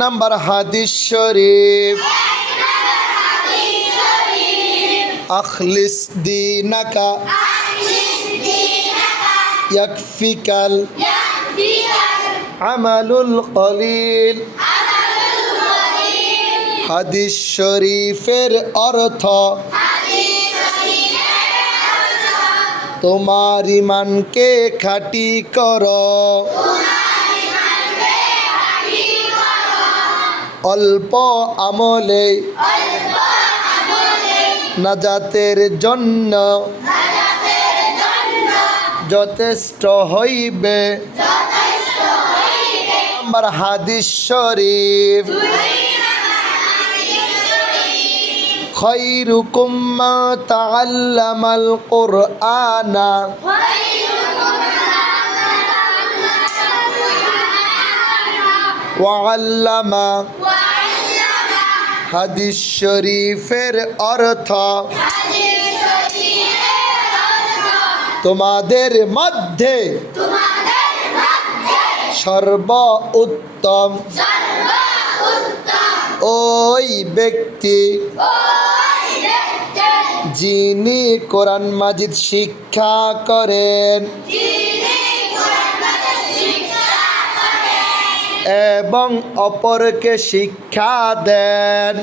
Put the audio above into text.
Number হাদিস শরীফ আখলিস দীনাকা ইয়াকফিকাল আমালুল কলিল। হাদিস শরীফের অর্থ তোমার ঈমানকে খাঁটি করো, অল্প আমলে নাজাতের জন্য যথেষ্ট হইবে। নাম্বার হাদিস শরীফ খায়রুকুম মান তাআল্লামাল কুরআনা ওয়া আল্লামা। হাদিস শরীফের অর্থ তোমাদের মধ্যে সর্ব উত্তম ওই ব্যক্তি যিনি কোরআন মাজিদ শিক্ষা করেন এবং অপরকে শিক্ষা দেন।